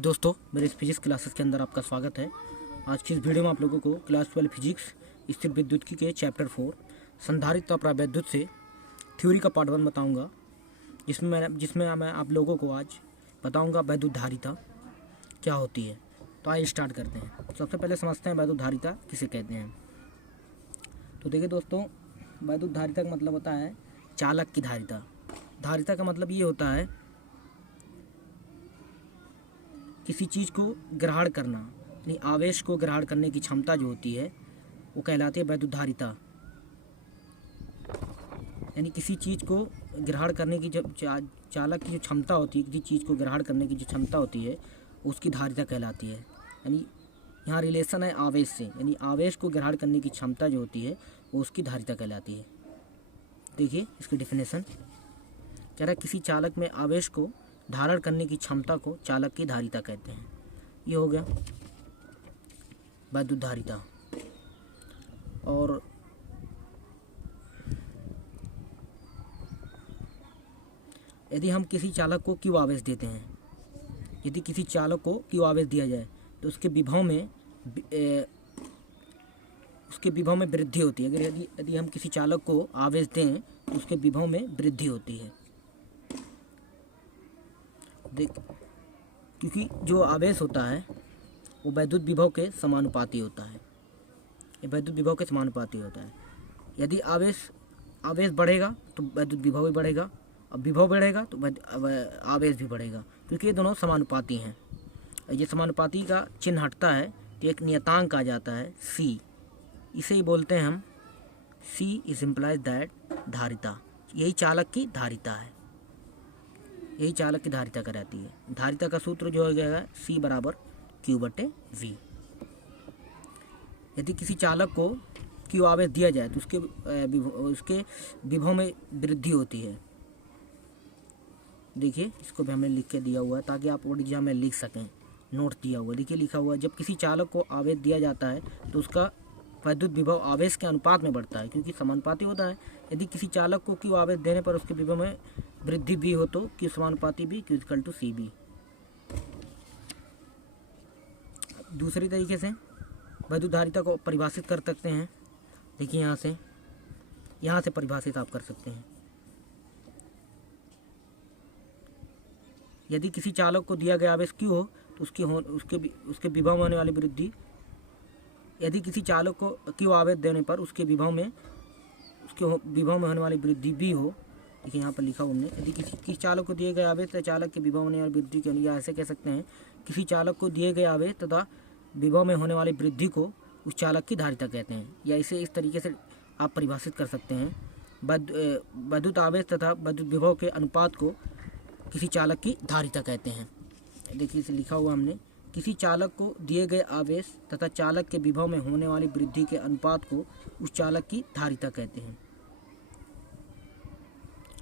हाय दोस्तों, मेरे इस फिजिक्स क्लासेस के अंदर आपका स्वागत है। आज की इस वीडियो में आप लोगों को क्लास 12 फिजिक्स स्थिर विद्युत के चैप्टर 4 संधारित्र प्रावैद्युत से थ्योरी का पार्ट 1 बताऊंगा, जिसमें मैं आप लोगों को आज बताऊंगा वैद्युत धारिता क्या होती है। तो आइए स्टार्ट करते हैं। सबसे पहले समझते हैं वैद्युत धारिता किसे कहते हैं। तो देखिए दोस्तों, वैद्युत धारिता का मतलब होता है चालक की धारिता। धारिता का मतलब ये होता है किसी चीज़ को ग्रहण करना, यानी आवेश को ग्रहण करने की क्षमता जो होती है वो कहलाती है वैद्युत धारिता। यानी किसी चीज़ को ग्रहण करने की जब चालक की जो क्षमता होती है, किसी चीज़ को ग्रहण करने की जो क्षमता होती है उसकी धारिता कहलाती है। यानी यहाँ रिलेशन है आवेश से, यानी आवेश को ग्रहण करने की क्षमता जो होती है वो उसकी धारिता कहलाती है। देखिए इसकी डेफिनेशन कह रहा है किसी चालक में आवेश को धारण करने की क्षमता को चालक की धारिता कहते हैं। ये हो गया वैद्युत धारिता। और यदि हम किसी चालक को क्यू आवेश देते हैं, यदि किसी चालक को क्यू आवेश दिया जाए तो उसके विभव में वृद्धि होती है। अगर यदि हम किसी चालक को आवेश दें तो उसके विभव में वृद्धि होती है। क्योंकि जो आवेश होता है वो वैद्युत विभव के समानुपाती होता है। ये वैद्युत विभव के समानुपाती होता है। यदि आवेश बढ़ेगा तो वैद्युत विभव भी बढ़ेगा, और विभव बढ़ेगा तो आवेश भी बढ़ेगा, क्योंकि ये दोनों समानुपाती हैं। ये समानुपाती का चिन्ह हटता है तो एक नियतांक आ जाता है C। इसे ही बोलते हैं हम C इज इम्प्लाइज दैट धारिता। यही चालक की धारिता है, यही चालक की धारिता कराती है। धारिता का सूत्र जो हो गया C बराबर Q/V। यदि किसी चालक को Q आवेश दिया जाए तो उसके विभव में वृद्धि होती है। देखिए इसको भी हमने लिख के दिया हुआ है ताकि आप बोर्ड एग्जाम में लिख सकें। नोट दिया हुआ, देखिए लिखा हुआ है जब किसी चालक को आवेश दिया जाता है तो उसका वैद्युत विभव आवेश के अनुपात में बढ़ता है, क्योंकि समानुपाती होता है। यदि किसी चालक को Q आवेश देने पर उसके विभव में वृद्धि भी हो तो Q समानुपाती भी Q = CB। दूसरी तरीके से वैद्युत धारिता को परिभाषित कर सकते हैं। देखिए यहाँ से परिभाषित आप कर सकते हैं। यदि किसी चालक को दिया गया आवेश Q हो तो उसके विभव में होने वाली वृद्धि, यदि किसी चालक को Q आवेश देने पर उसके विभव में होने वाली वृद्धि भी हो। देखिए यहाँ पर लिखा हमने, यदि किसी चालक को दिए गए आवेश तथा चालक के विभव में होने वाली वृद्धि के लिए ऐसे कह सकते हैं किसी चालक को दिए गए आवेश तथा विभव में होने वाली वृद्धि को उस चालक की धारिता कहते हैं। या इसे इस तरीके से आप परिभाषित कर सकते हैं, वैद्युत आवेश तथा वैद्युत विभव के अनुपात को किसी चालक की धारिता कहते हैं। देखिए इसे लिखा हुआ हमने, किसी चालक को दिए गए आवेश तथा चालक के विभव में होने वाली वृद्धि के अनुपात को उस चालक की धारिता कहते हैं।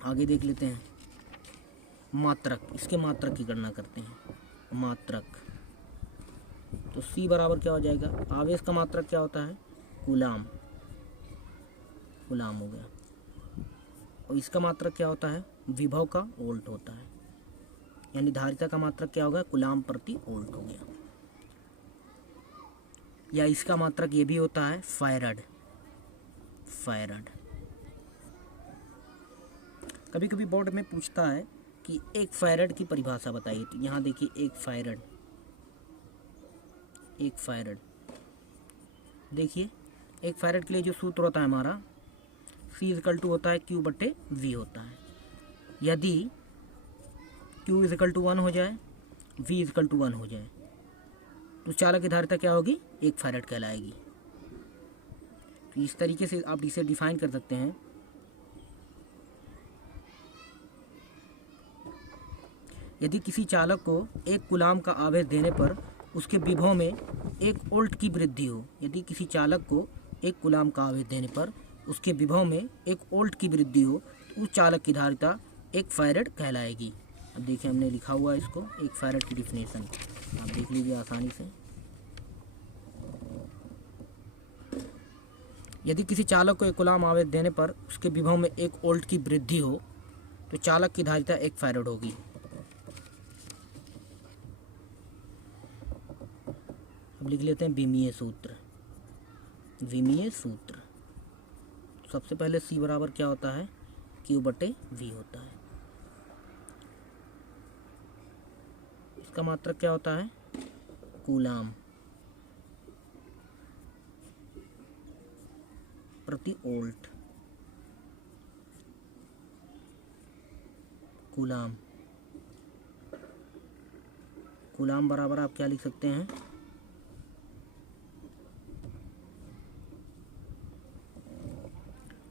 आगे देख लेते हैं मात्रक। इसके मात्रक की गणना करते हैं। मात्रक तो C बराबर क्या हो जाएगा, आवेश का मात्रक क्या होता है, कूलाम हो गया। और इसका मात्रक क्या होता है, विभव का वोल्ट होता है। यानी धारिता का मात्रक क्या होगा, कूलाम प्रति वोल्ट हो गया। या इसका मात्रक ये भी होता है फैराड। कभी कभी बोर्ड में पूछता है कि एक फैराड की परिभाषा बताइए। तो यहाँ देखिए एक फैराड, देखिए एक फैराड के लिए जो सूत्र होता है हमारा C = होता है Q/V होता है। यदि Q = 1 हो जाए, V = 1 हो जाए तो चालक की धारिता क्या होगी, 1 फैराड कहलाएगी। तो इस तरीके से आप इसे डिफाइन कर सकते हैं। यदि किसी चालक को 1 कूलाम का आवेश देने पर उसके विभव में 1 वोल्ट की वृद्धि हो, यदि किसी चालक को 1 कूलाम का आवेश देने पर उसके विभव में 1 वोल्ट की वृद्धि हो तो उस चालक की धारिता 1 फैराड कहलाएगी। अब देखिए हमने लिखा हुआ है इसको, 1 फैराड की डिफिनेशन आप देख लीजिए आसानी से। यदि किसी चालक को 1 कूलाम आवेश देने पर उसके विभव में 1 वोल्ट की वृद्धि हो तो चालक की धारिता 1 फैराड होगी। अब लिख लेते हैं विमीय सूत्र। विमीय सूत्र सबसे पहले C बराबर क्या होता है, Q बटे V होता है। इसका मात्रक क्या होता है, कूलाम प्रति वोल्ट। कूलाम, कूलाम बराबर आप क्या लिख सकते हैं,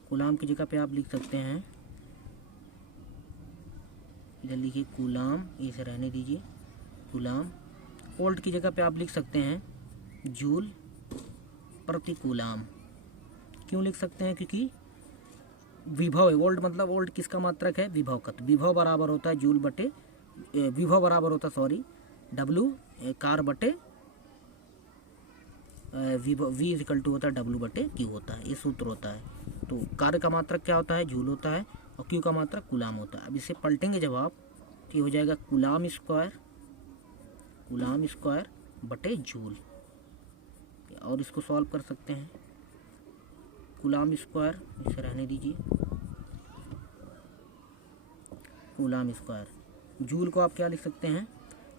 कूलाम की जगह पे आप लिख सकते हैं, इधर लिखिए कूलाम, इसे रहने दीजिए, कूलाम। वोल्ट की जगह पे आप लिख सकते हैं जूल प्रति कूलाम। क्यों लिख सकते हैं, क्योंकि विभव है, वोल्ट मतलब वोल्ट किसका मात्रक है, विभव का। तो विभव बराबर होता है जूल बटे, विभव बराबर होता है सॉरी W कार बटे विभव, V इक्वल टू होता है W बटे Q होता है, ये सूत्र होता है। तो कार्य का मात्रक क्या होता है, जूल होता है, और Q का मात्रक कूलाम होता है। अब इसे पलटेंगे जब आप, तो हो जाएगा कूलाम स्क्वायर बटे जूल। और इसको सॉल्व कर सकते हैं, कूलाम स्क्वायर, इसे रहने दीजिए, कूलाम स्क्वायर। जूल को आप क्या लिख सकते हैं,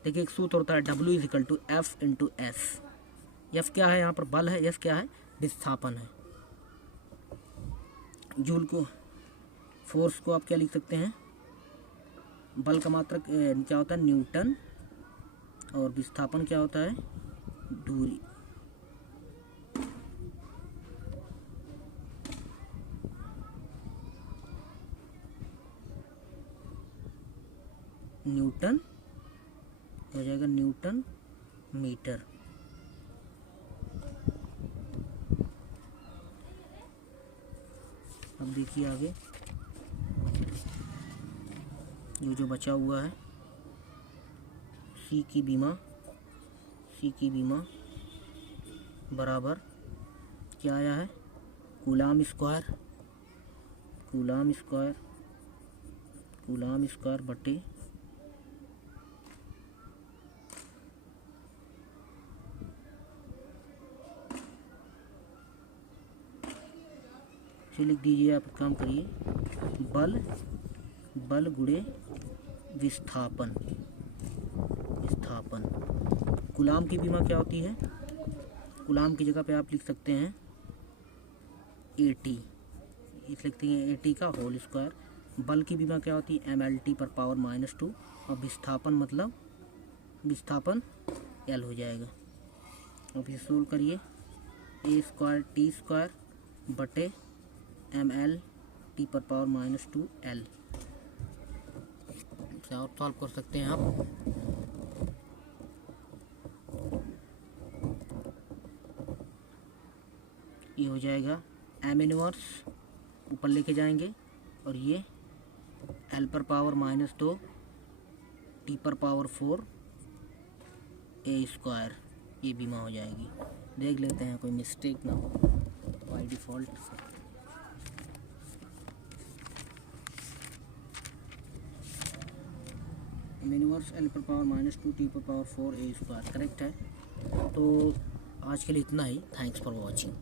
देखिए एक सूत्र होता है W is equal to F into S। F क्या है, यहाँ पर बल है, S क्या है, विस्थापन है। जूल को, फोर्स को आप क्या लिख सकते हैं, बल का मात्रक क्या होता है, न्यूटन, और विस्थापन क्या होता है, दूरी। न्यूटन हो जाएगा न्यूटन मीटर। अब देखिए आगे जो बचा हुआ है, C की बीमा बराबर क्या आया है, कूलाम स्क्वायर बटे लिख दीजिए, आप काम करिए, बल गुणे विस्थापन। कूलाम की बीमा क्या होती है, कूलाम की जगह पे आप लिख सकते हैं AT, इस लिखते हैं AT का होल स्क्वायर। बल की बीमा क्या होती है, MLT पर पावर -2, और विस्थापन मतलब विस्थापन L हो जाएगा। अब इसे सोल्व करिए, A स्क्वायर T स्क्वायर बटे MLT पर पावर -2 L। और सॉल्व कर सकते हैं आप, ये हो जाएगा M इनवर्स, ऊपर लेके जाएंगे, और ये L पर पावर -2 T पर पावर 4 A स्क्वायर, ये बीमा हो जाएगी। देख लेते हैं कोई मिस्टेक ना हो बाय डिफ़ॉल्ट। इनवर्स L पर पावर -2 T पर पावर 4 A स्क्वायर करेक्ट है। तो आज के लिए इतना ही, थैंक्स फॉर वॉचिंग।